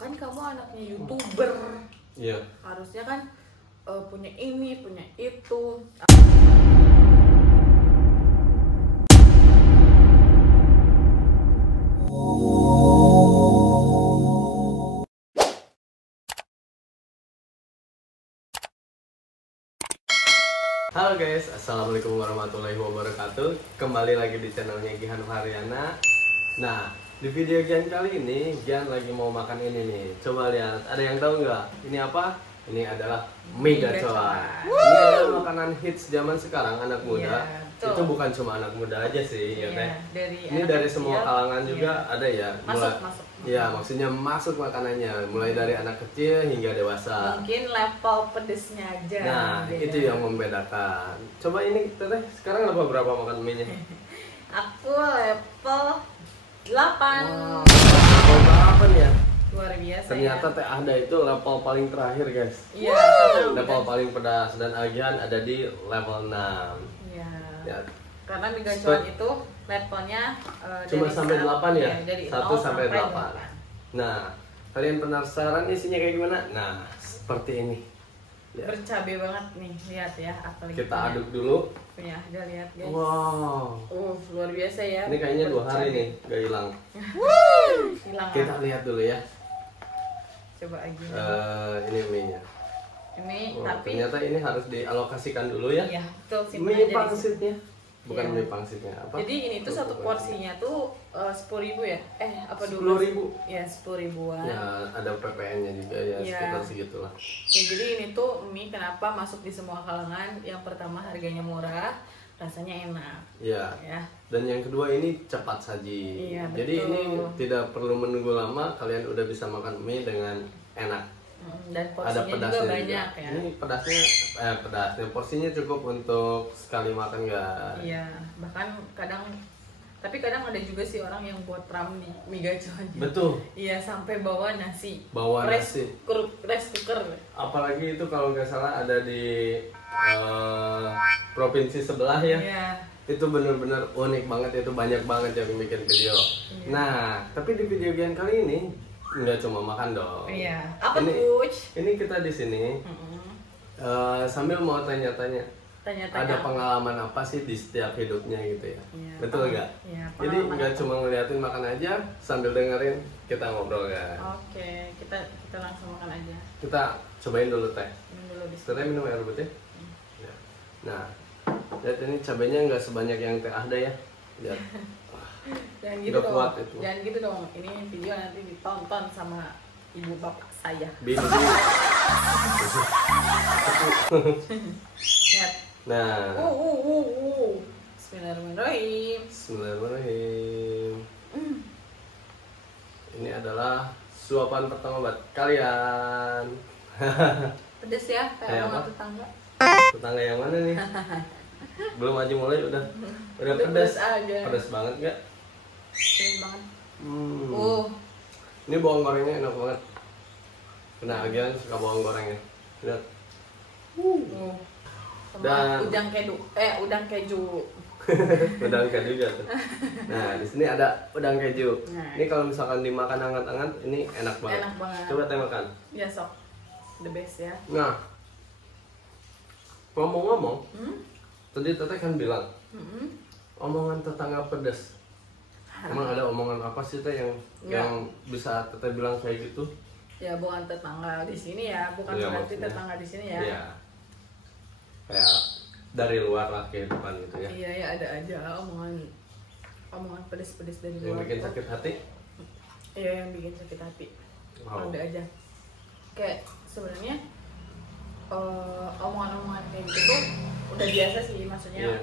kan kamu anaknya YouTuber. Iya. Harusnya kan punya ini, punya itu. Halo guys, assalamualaikum warahmatullahi wabarakatuh. Kembali lagi di channelnya Gihan Haryana. Nah, di video Gian kali ini Gian lagi mau makan ini nih. Coba lihat, ada yang tahu nggak? Ini apa? Ini adalah mie gacoan. Ini adalah makanan hits zaman sekarang anak muda. Iya, itu bukan cuma anak muda aja sih, ya teh. Ini anak dari kecil, semua kalangan juga iya. ada ya. Masuk. Iya, maksudnya masuk makanannya, mulai dari anak kecil hingga dewasa. Mungkin level pedesnya aja. Nah, beda. itu yang membedakan. Coba ini teteh, sekarang level berapa makan mie-nya? Aku level 8. Wow, level 8 ya? Luar biasa. Ternyata ya. Teh Ahda itu level paling terakhir guys. Iya, karena Level udah- paling pedas dan Agian ada di level 6. Iya. Ya, Karena mie gacoan itu levelnya cuma dari sampai 8 ya? dari 1 0 sampai 8. Nah, kalian penasaran isinya kayak gimana? Nah, seperti ini. Ya. Bercabai banget nih, lihat ya, apalagi Kita punya- aduk dulu. punya Ahda, lihat guys. Wow. Luar biasa ya. Ini kayaknya 2 hari Bercabai. nih, gak hilang. Hilang. Kita lihat dulu ya. Coba lagi. Ini mie-nya. Ini Oh, tapi ternyata ini harus dialokasikan dulu ya. iya, betul, simpan Mie aja di situ. pangsitnya. Bukan Iya. mie pangsitnya apa? Jadi ini tuh satu Bukan. porsinya tuh 10.000 ya? Apa 10.000? Ya 10.000-an. Ya, ada PPN-nya juga ya, Iya. sekitar segitulah. Ya, jadi ini tuh mie kenapa masuk di semua kalangan? Yang pertama harganya murah, rasanya enak. Ya. Ya. Dan yang kedua ini cepat saji. Iya, Jadi betul. ini tidak perlu menunggu lama, kalian udah bisa makan mie dengan enak. Dan Ada porsinya pedasnya juga banyak juga. ya. Ini pedasnya porsinya cukup untuk sekali makan guys. Iya, bahkan kadang ada juga sih orang yang buat ramen di mie gacoan. Betul. Iya, sampai bawa nasi. Bawa Rice nasi. cooker. Apalagi itu kalau nggak salah ada di provinsi sebelah ya. Iya. Itu bener-bener unik banget, itu banyak banget yang bikin video. Iya. Nah, tapi di video Gian kali ini nggak cuma makan dong. Iya. Apa Ini- tuh? Ini kita di sini sambil mau tanya-tanya. Tanya-tanya. Ada pengalaman apa sih di setiap hidupnya gitu ya? Iya, Betul nggak? Iya, Jadi pengalaman nggak apa? cuma ngeliatin makan aja sambil dengerin kita ngobrol ya. Oke, kita langsung makan aja. Kita cobain dulu teh. Minum dulu di Teteh minum air putih. Ya. Nah, lihat ini cabenya nggak sebanyak yang Teh Ahda ya. Lihat. Jangan gitu Udah dong. kuat itu. Jangan gitu dong. Ini video nanti ditonton sama ibu bapak saya. Bini. Lihat. Nah, Bismillahirrahmanirrahim. bismillahirrahmanirrahim. Ini adalah suapan pertama buat kalian. Pedes ya, Kayak kayak apa? orang tetangga. Tetangga yang mana nih? Belum aja mulai udah Udah pedas. pedas aja. Pedas banget nggak? Pedes banget. Hmm. Ini bawang gorengnya enak banget. Nah, Agian suka bawang gorengnya. Lihat. Sama Dan- udang keju. Udang keju juga tuh. Nah, di sini ada udang keju. Nah. Ini kalau misalkan dimakan hangat-hangat, ini enak banget. Enak banget. Coba teh makan. Ya sok. The best ya. Nah, ngomong-ngomong, Hmm? tadi Teteh kan bilang Mm-mm. omongan tetangga pedas. Emang ada omongan apa sih Teh yang Nggak. yang bisa Teteh bilang kayak gitu? Ya bukan tetangga di sini ya, bukan Iya, berarti maksudnya. tetangga di sini ya. Iya. Kayak dari luar lah kehidupan gitu ya. Iya ya, ada aja omongan pedes-pedes dari Yang luar. bikin sakit hati. Iya, yang bikin sakit hati. Wow. Ada aja. Kayak sebenarnya omongan-omongan kayak gitu tuh udah biasa sih, maksudnya Iya.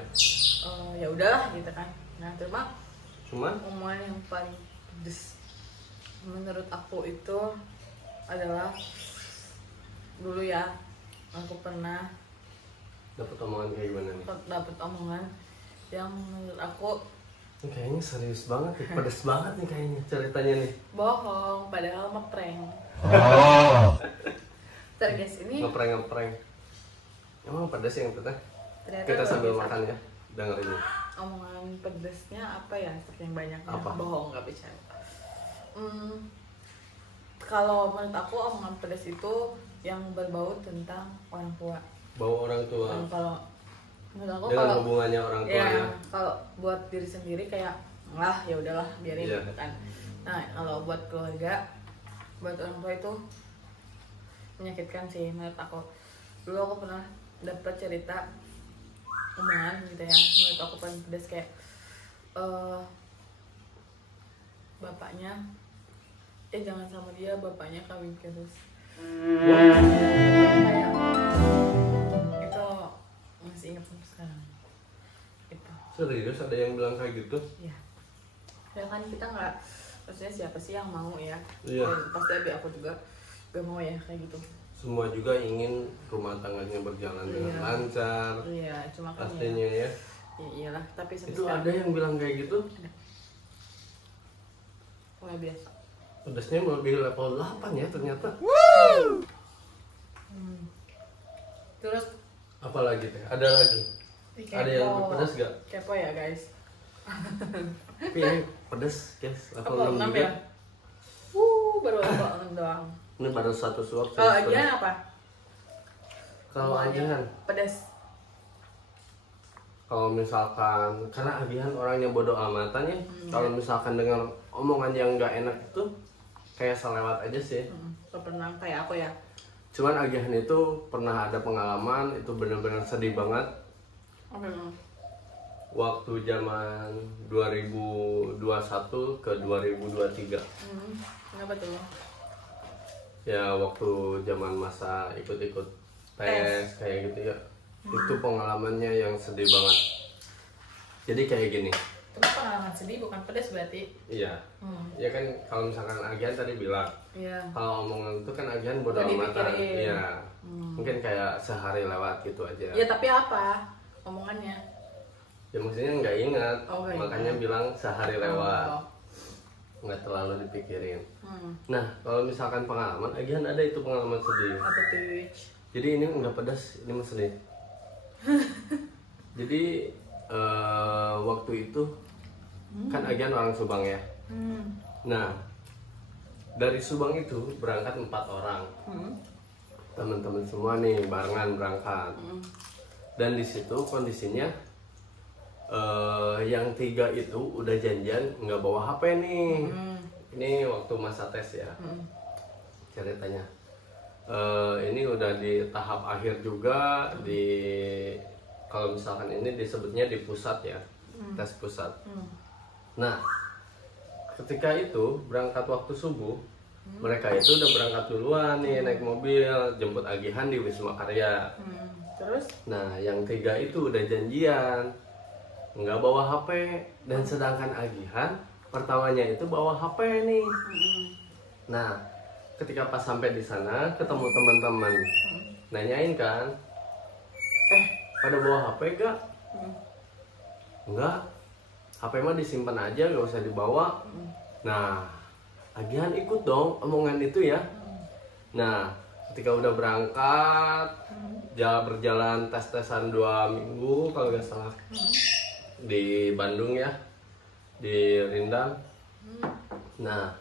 ya udahlah gitu kan. Nah, cuma Cuman omongan yang paling pedes menurut aku itu adalah dulu ya, aku pernah dapat omongan kayak gimana nih? dapet omongan yang menurut aku Ini kayaknya serius banget nih, pedes banget nih kayaknya ceritanya nih. bohong, padahal mah prank. Ntar guys, ini Ngeprank. Emang pedes yang Teteh? ternyata Kita luar sambil biasa. makan ya, dengerin ini. Omongan pedesnya apa ya, saking banyaknya. Apa? Bohong, nggak bicara. Kalau menurut aku omongan pedas itu yang berbau tentang orang tua. Bau orang tua. Kalau menurut aku Dengan kalau hubungannya orang tua ya, ya. kalau buat diri sendiri kayak ya udahlah biarin Iya. gitu kan. Nah kalau buat keluarga, buat orang tua itu menyakitkan sih menurut aku. Dulu aku pernah dapat cerita omongan gitu ya, menurut aku paling pedas kayak bapaknya jangan sama dia, bapaknya kawin terus. Kayak itu masih ingat sampai sekarang. Itu. Serius ada yang bilang kayak gitu? Ya. Ya kan kita nggak, maksudnya siapa sih yang mau ya? Iya. Dan pasti aku juga gak mau ya kayak gitu. Semua juga ingin rumah tangganya berjalan dengan Iya. lancar. Iya, cuma kan Pastinya ya. ya iyalah, tapi sampai Itu sekarang ada yang bilang kayak gitu. nggak biasa. Pedasnya melebihi level 8 ya ternyata. Terus Apalagi teh? Ada lagi? Ada yang lebih pedas gak? Kepo ya guys. Tapi ini pedas guys, level Apa 6 6 juga. ya? Baru level 6 doang. Ini baru satu suap. Kalau pedas. agian apa? Kalau agihan, pedas. kalau misalkan karena agihan orangnya bodoh amatan ya. Kalau misalkan dengar omongan yang nggak enak itu kayak selewat aja sih. Gak pernah kayak aku ya. Cuman agihan itu pernah ada pengalaman itu benar-benar sedih banget. Oke. Waktu zaman 2021 ke 2023. Kenapa tuh? Ya waktu zaman masa ikut-ikut tes kayak gitu ya. Itu pengalamannya yang sedih banget. Jadi kayak gini. Terus pengalaman sedih bukan pedas berarti? Iya. Ya kan kalau misalkan agian tadi bilang Iya. kalau omongan itu kan agian bodo Nggak amatan. dipikirin. Iya. Mungkin kayak sehari lewat gitu aja. Ya tapi apa omongannya? Ya maksudnya nggak ingat. Oh, nggak Makanya ingat. bilang sehari lewat. Oh. Nggak terlalu dipikirin. Hmm. Nah, kalau misalkan pengalaman, agian ada itu pengalaman sedih. Apa tuh? Jadi ini nggak pedas, ini mah sedih. Jadi waktu itu kan agian orang Subang ya. Nah, dari Subang itu berangkat 4 orang. Teman-teman semua nih barengan berangkat. Dan di situ kondisinya yang 3 itu udah janjian nggak bawa HP nih. Ini waktu masa tes ya. Ceritanya. Ini udah di tahap akhir juga di kalau misalkan ini disebutnya di pusat ya. Tes pusat. Nah, ketika itu berangkat waktu subuh, mereka itu udah berangkat duluan nih naik mobil jemput agihan di Wisma Karya. Terus? Nah, yang 3 itu udah janjian nggak bawa HP dan sedangkan agihan pertamanya itu bawa HP nih. Nah, ketika pas sampai di sana ketemu teman-teman, nanyain kan, pada bawa HP gak? Enggak, HP mah disimpan aja, nggak usah dibawa. Nah, agihan ikut dong omongan itu ya. Nah, ketika udah berangkat, berjalan tes-tesan 2 minggu kalau nggak salah di Bandung ya, di Rindang. Nah,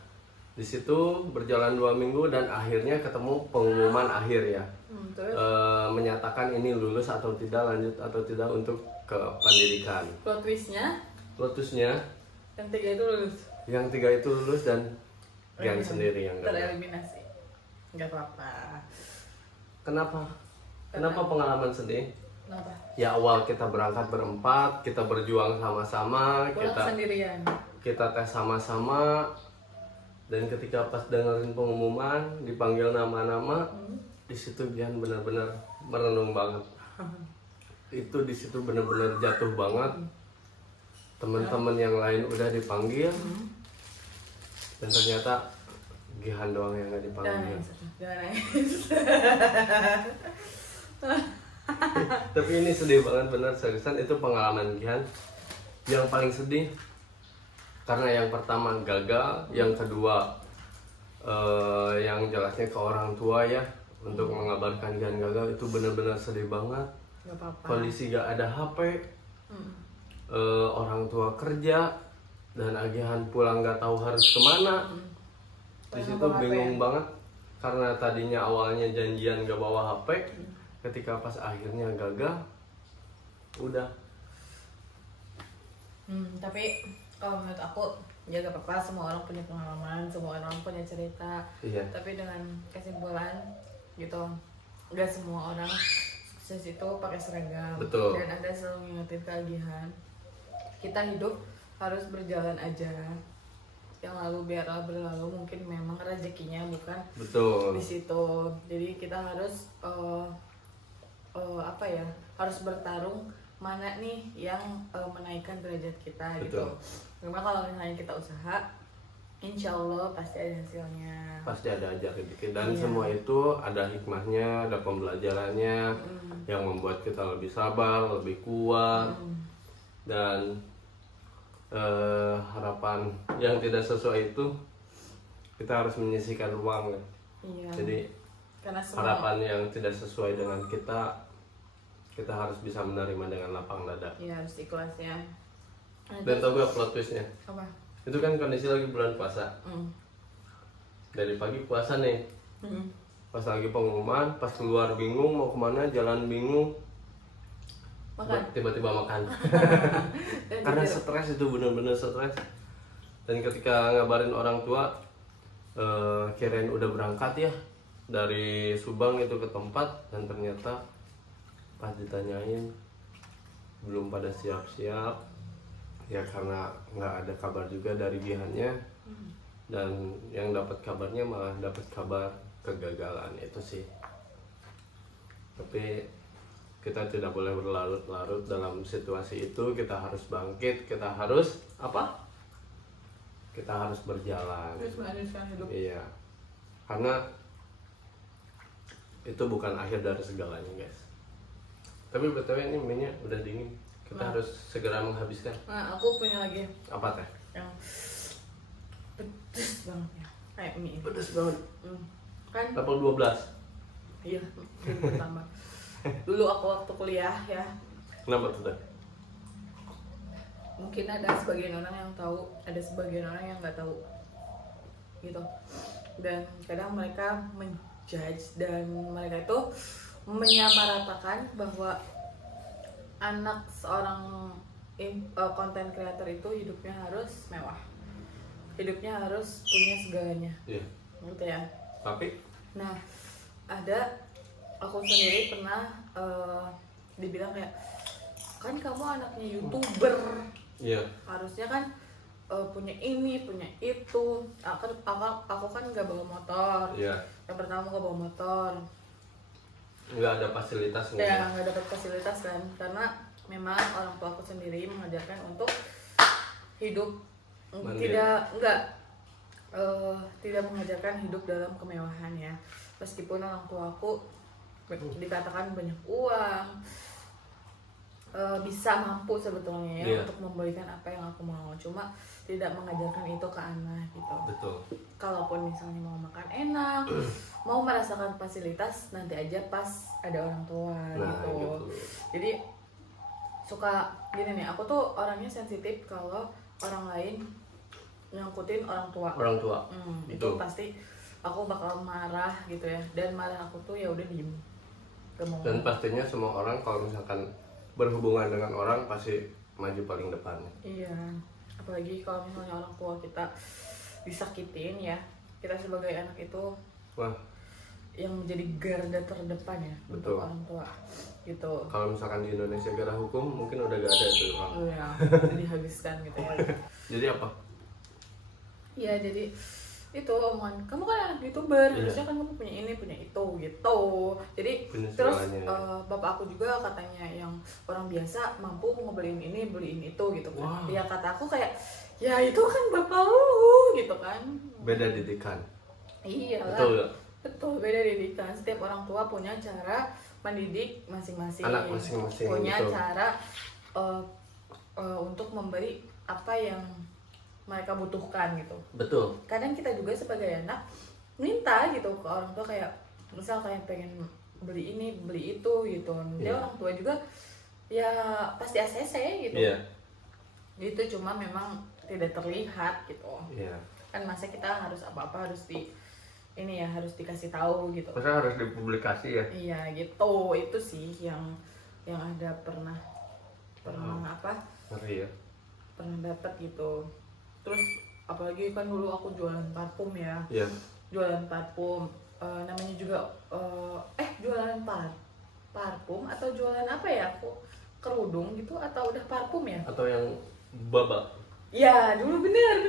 di situ berjalan 2 minggu dan akhirnya ketemu pengumuman akhir ya. Terus? Menyatakan ini lulus atau tidak, lanjut atau tidak untuk ke pendidikan. Plot twistnya Lotusnya yang 3 itu lulus. yang 3 itu lulus dan Gian sendiri yang gagal. Tereliminasi. Nggak apa-apa. Kenapa? Kenapa pengalaman sedih? Kenapa? Ya awal kita berangkat berempat, kita berjuang sama-sama, Pulang sendirian. kita tes sama-sama, dan ketika pas dengerin pengumuman dipanggil nama-nama, di situ Gian benar-benar merenung banget. Itu di situ benar-benar jatuh banget. Teman-teman yang lain udah dipanggil, dan ternyata Gian doang yang nggak dipanggil. Jangan nangis. Tapi ini sedih banget bener seriusan, itu pengalaman Gian yang paling sedih karena yang pertama gagal, yang kedua yang jelasnya ke orang tua ya untuk mengabarkan Gian gagal, itu benar-benar sedih banget. Gak apa-apa. Kondisi gak ada HP, orang tua kerja dan agihan pulang gak tahu harus kemana. Di situ bingung banget karena tadinya awalnya janjian gak bawa HP, ketika pas akhirnya gagal, udah. Tapi kalau menurut aku ya gak apa-apa, semua orang punya pengalaman, semua orang punya cerita. Iya. Tapi dengan kesimpulan gitu, gak semua orang sukses itu pakai seragam. Betul. Dan Anda selalu ngingetin kegiatan. Kita hidup harus berjalan aja. Yang lalu biarlah berlalu, mungkin memang rezekinya bukan Betul. di situ. Jadi kita harus apa ya? Harus bertarung mana nih yang menaikkan derajat kita. Betul. Gitu. Karena kalau misalnya kita usaha, insya Allah pasti ada hasilnya. Pasti ada aja rezeki, dan semua itu ada hikmahnya, ada pembelajarannya yang membuat kita lebih sabar, lebih kuat, dan harapan yang tidak sesuai itu kita harus menyisihkan ruang. Iya. Jadi karena harapan yang tidak sesuai dengan kita harus bisa menerima dengan lapang dada. Iya, harus ikhlas ya. Dan tau gak plot twistnya? Apa? Itu kan kondisi lagi bulan puasa. Dari pagi puasa nih. Pas lagi pengumuman, pas keluar bingung mau kemana, jalan bingung. Makan. Tiba-tiba makan. Karena stres, itu bener-bener stres. Dan ketika ngabarin orang tua, kirain udah berangkat ya dari Subang itu ke tempat, dan ternyata pas ditanyain belum pada siap-siap. Ya karena nggak ada kabar juga dari Gihannya, dan yang dapat kabarnya malah dapat kabar kegagalan itu sih. Tapi kita tidak boleh berlarut-larut dalam situasi itu. Kita harus bangkit, kita harus apa? Kita harus berjalan. Terus melanjutkan hidup. Iya, karena itu bukan akhir dari segalanya, guys. Tapi btw ini minyak udah dingin. Kita harus segera menghabiskan. Nah, aku punya lagi. Apa teh? Yang pedes banget ya. Kayak mie. Pedes banget. Kan? Level 12. Iya, bertambah. Dulu aku waktu kuliah ya. Kenapa tuh teh? Mungkin ada sebagian orang yang tahu, ada sebagian orang yang nggak tahu. Gitu. Dan kadang mereka menjudge, dan mereka itu menyamaratakan bahwa anak seorang content creator itu hidupnya harus mewah, hidupnya harus punya segalanya. Iya. Gitu ya. Tapi? Nah, aku sendiri pernah dibilang kayak, kan kamu anaknya YouTuber. Iya. Harusnya kan punya ini, punya itu. Aku kan nggak bawa motor. Iya. Yang pertama nggak bawa motor. Nggak ada fasilitas. Ya, nggak dapat fasilitas kan, karena memang orang tua aku sendiri mengajarkan untuk hidup tidak mengajarkan hidup dalam kemewahan ya. Meskipun orang tua aku dikatakan banyak uang, bisa mampu sebetulnya ya untuk memberikan apa yang aku mau, cuma tidak mengajarkan itu ke anak gitu. Betul. Kalaupun misalnya mau makan enak, mau merasakan fasilitas, nanti aja pas ada orang tua gitu. Jadi suka gini nih, aku tuh orangnya sensitif kalau orang lain nyangkutin orang tua. Orang tua. Itu pasti aku bakal marah gitu ya. Dan marah aku tuh ya udah diem. Dan pastinya semua orang kalau misalkan berhubungan dengan orang pasti maju paling depan. Iya. Apalagi kalau misalnya orang tua kita disakitin ya, kita sebagai anak itu yang menjadi garda terdepan ya. Betul. Untuk orang tua gitu. Kalau misalkan di Indonesia gara hukum mungkin udah gak ada itu orang. Iya, dihabiskan gitu ya. Jadi apa? Ya jadi itu omongan, kamu kan anak YouTuber, harusnya kan kamu punya ini, punya itu gitu. Jadi terus bapak aku juga katanya yang orang biasa mampu ngebeliin ini, beliin itu gitu kan. Dia kata aku kayak, ya itu kan bapak lu gitu kan. Beda didikan. Iya lah. Betul ya? Betul, beda didikan. Setiap orang tua punya cara mendidik masing-masing. Anak masing-masing. Punya cara untuk memberi apa yang mereka butuhkan gitu. Betul. Kadang kita juga sebagai anak minta gitu ke orang tua, kayak misal kayak pengen beli ini, beli itu gitu. Dia orang tua juga ya pasti ACC gitu. Iya. Itu cuma memang tidak terlihat gitu. Iya. kan masa kita harus apa-apa harus ini ya harus dikasih tahu gitu. Masa harus dipublikasi ya? Iya gitu, itu sih yang ada pernah apa? Ngeri ya. Pernah dapat gitu. Terus apalagi kan dulu aku jualan parfum ya. Iya. Jualan parfum, namanya juga jualan parfum atau jualan apa ya? Aku kerudung gitu atau udah parfum ya? Atau yang babak? Ya dulu bener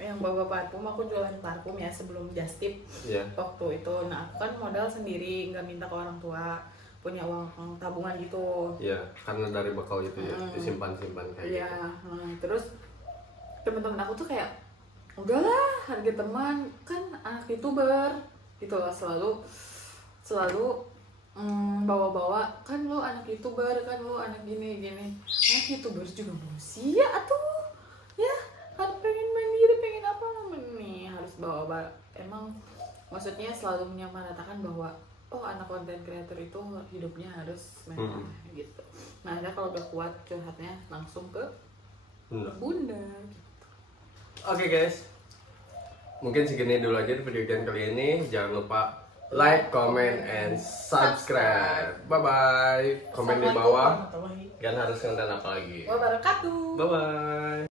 yang bawa parfum. Aku jualan parfum ya sebelum just tip. Iya. Waktu itu, nah aku kan modal sendiri, nggak minta ke orang tua, punya uang tabungan gitu. Iya, karena dari bekal itu ya disimpan kayak Iya, gitu. terus teman-teman aku tuh kayak udahlah harga teman kan anak youtuber gitu loh, selalu bawa-bawa kan lo anak youtuber kan lo anak gini anak youtuber juga manusia atuh ya, harus pengen mandiri pengen apa nih harus bawa emang maksudnya selalu menyamaratakan bahwa oh anak konten kreator itu hidupnya harus mewah gitu. Nah ada kalau udah kuat curhatnya langsung ke bunda gitu. Oke guys, mungkin segini dulu aja di video kali ini. Jangan lupa like, comment, and subscribe. Bye bye. Komen di bawah. Dan harus konten apa lagi. Wabarakatuh. Bye bye.